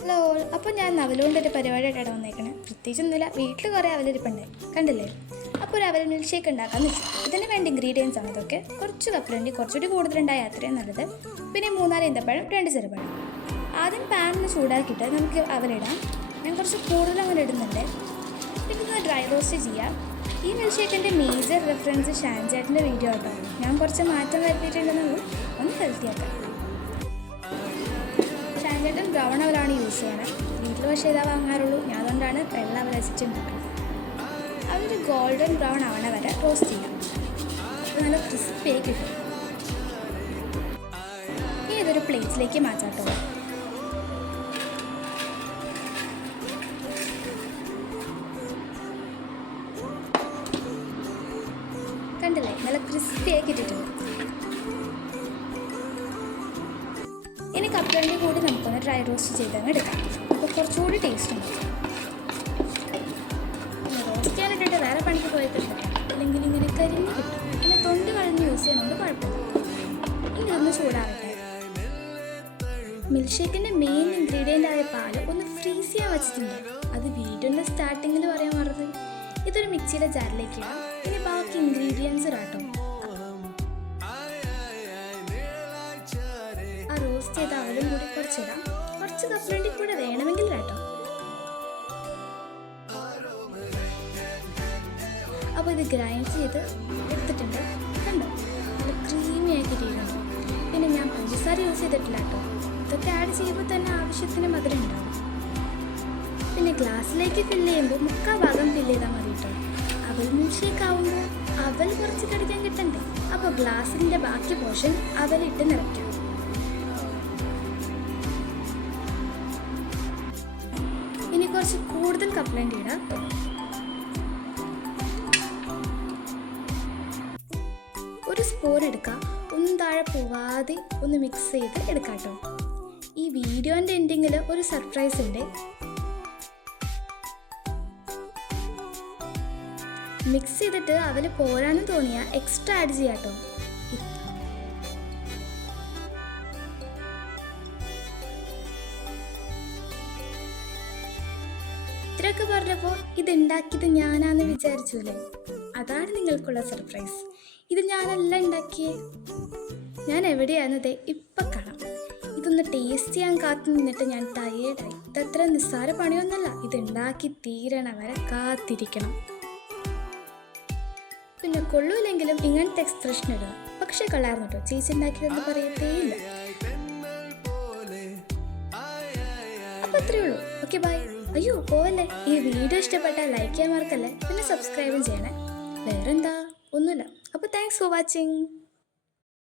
Hello, അപ്പോൾ ഞാൻ അവലുകൊണ്ടൊരു പരിപാടിയായിട്ടാണ് വന്നേക്കണേ. പ്രത്യേകിച്ചൊന്നുമില്ല, വീട്ടിൽ കുറേ അവലിരിപ്പുണ്ട്, കണ്ടില്ലേ? അപ്പോൾ ഒരു അവൽ മിൽക്ക് ഷേക്ക് ഉണ്ടാക്കാമെന്ന് വെച്ചു. ഇതിന് വേണ്ട ഇൻഗ്രീഡിയൻസ് ആണ് ഇതൊക്കെ. കുറച്ച് കപ്പലണ്ടി, കുറച്ചുകൂടി കൂടുതലുണ്ടായ അത്രയും നല്ലത്. പിന്നെ 3-4 ഈന്തപ്പഴം, 2 ചെറുപഴം. ആദ്യം പാനൊന്ന് ചൂടാക്കിയിട്ട് നമുക്ക് അവലിടാം. ഞാൻ കുറച്ച് കൂടുതൽ അങ്ങനെ ഇടുന്നുണ്ട്. പിന്നെ ഒന്ന് ഡ്രൈ റോസ്റ്റ് ചെയ്യാം. ഈ മിൽക്ക് ഷേക്കിൻ്റെ മേജർ റെഫറൻസ് ഷാൻചേട്ടൻ്റെ വീഡിയോ കേട്ടോ. ഞാൻ കുറച്ച് മാറ്റം വരുത്തിയിട്ടുണ്ടെന്നുള്ളൂ, ഒന്ന് ഹെൽത്തിയാക്കാം. ഷാൻചേട്ടൻ ബ്രൗൺ അവലാണ് യൂസ് ചെയ്യണത്. വീട്ടിൽ പക്ഷേ ഇതാ വാങ്ങാറുള്ളൂ. ഞാൻ അതുകൊണ്ടാണ് വെള്ള അവൽ വെച്ചിട്ട് ഉണ്ടാക്കുന്നത്. അതൊരു ഗോൾഡൻ ബ്രൗൺ ആവണ വരെ റോസ്റ്റ് ചെയ്യാം. അത് നല്ല ക്രിസ്പിയായി കിട്ടും. ഇനി ഇതൊരു പ്ലേറ്റിലേക്ക് മാറ്റാട്ടോ. കണ്ടില്ലേ, നല്ല ക്രിസ്പിയായി കിട്ടിയിട്ടുണ്ട്. ഇനി കപ്പലണ്ടി കൂടി നമുക്കൊന്ന് ഡ്രൈ റോസ്റ്റ് ചെയ്തങ്ങ് എടുക്കാം. അപ്പോൾ കുറച്ചുകൂടി ടേസ്റ്റ് ഉണ്ട്. റോസ്റ്റ് ചെയ്യാനിട്ടിട്ട് വേറെ പണിക്ക് പോയിട്ടില്ല, അല്ലെങ്കിൽ ഇങ്ങനെ കരിഞ്ഞ് കിട്ടും. പിന്നെ തൊണ്ട് കളഞ്ഞ് യൂസ് ചെയ്യുന്നതുകൊണ്ട് കുഴപ്പമില്ല. ഇനി ഒന്ന് ചൂടാവട്ടെ. മിൽക്ക് ഷേക്കിൻ്റെ മെയിൻ ഇൻഗ്രീഡിയൻ്റ് ആയ പാല് ഒന്ന് ഫ്രീസ് ചെയ്യാൻ വെച്ചിട്ടുണ്ട്. അത് വീഡിയോൻ്റെ സ്റ്റാർട്ടിങ്ങിൽ പറയാൻ മറന്നു. ഇതൊരു മിക്സിയുടെ ജാറിലേക്ക് ഇടാം. ഇനി ബാക്കി ഇൻഗ്രീഡിയൻസ് ഇടാട്ടോ. റോസ്റ്റ് ചെയ്ത അവലും കൂടി കുറച്ചിടാം. കുറച്ച് കപ്പലണ്ടി കൂടെ വേണമെങ്കിൽ കേട്ടോ. അപ്പോൾ ഇത് ഗ്രൈൻഡ് ചെയ്ത് എടുത്തിട്ടുണ്ട്. കണ്ടോ, നല്ല ക്രീമി ആക്കി ഇട്ടിട്ടുണ്ട്. പിന്നെ ഞാൻ പഞ്ചസാര യൂസ് ചെയ്തിട്ടില്ല കേട്ടോ. ഇതൊക്കെ ആഡ് ചെയ്യുമ്പോൾ തന്നെ ആവശ്യത്തിന് മധുരം ഉണ്ടാവും. പിന്നെ ഗ്ലാസ്സിലേക്ക് ഫില്ല് ചെയ്യുമ്പോൾ 3/4 ഭാഗം ഫില്ല് ചെയ്താൽ മതി കേട്ടോ. അവൽ മിൽക്ക് ഷേക്ക് ആവുമ്പോൾ അവൽ കുറച്ച് കടിക്കാൻ കിട്ടണ്ടേ. അപ്പോൾ ഗ്ലാസിൻ്റെ ബാക്കി പോർഷൻ അവലിട്ട് നിറയ്ക്കാം. ഇനി കുറച്ച് കൂടുതൽ കപ്പലണ്ടി ഇടാം. ഒരു സ്പൂൺ എടുക്കാം. ഒന്നും താഴെ പോവാതെ ഒന്ന് മിക്സ് ചെയ്ത് എടുക്കാം കേട്ടോ. ഈ വീഡിയോൻ്റെ എൻഡിങ്ങിൽ ഒരു സർപ്രൈസ് ഉണ്ട്. മിക്സ് ചെയ്തിട്ട് അവൽ പോരാനും തോന്നിയാൽ എക്സ്ട്രാ ആഡ് ചെയ്യാം കേട്ടോ. ഇത്രയൊക്കെ പറഞ്ഞപ്പോൾ ഇതുണ്ടാക്കിയത് ഞാനാന്ന് വിചാരിച്ചു അല്ലേ? അതാണ് നിങ്ങൾക്കുള്ള സർപ്രൈസ്. ഇത് ഞാനല്ല ഉണ്ടാക്കിയേ. ഞാൻ എവിടെയാണെന്നതേ ഇപ്പം കാണാം. ഇതൊന്ന് ടേസ്റ്റ് ചെയ്യാൻ കാത്തു നിന്നിട്ട് ഞാൻ ടയേർഡായി. ഇതത്ര നിസ്സാര പണിയൊന്നല്ല. ഇതുണ്ടാക്കി തീരണ വരെ കാത്തിരിക്കണം. പിന്നെ കൊള്ളൂല്ലെങ്കിലും ഇങ്ങനത്തെ എക്സ്പ്രഷൻ ഇടുക. പക്ഷെ കൊള്ളായിരുന്നു കേട്ടോ. ചേച്ചി ഉണ്ടാക്കിയതെന്ന് പറയത്തേയില്ല. അപ്പം അത്രയേ ഉള്ളൂ. Okay, bye. അയ്യോ പോവല്ലേ. ഈ വീഡിയോ ഇഷ്ടപ്പെട്ടാൽ ലൈക്ക് ചെയ്യാൻ മറക്കല്ലേ. പിന്നെ സബ്സ്ക്രൈബും ചെയ്യണേ. വേറെന്താ, ഒന്നുമില്ല. അപ്പോൾ താങ്ക്സ് ഫോർ വാച്ചിങ്.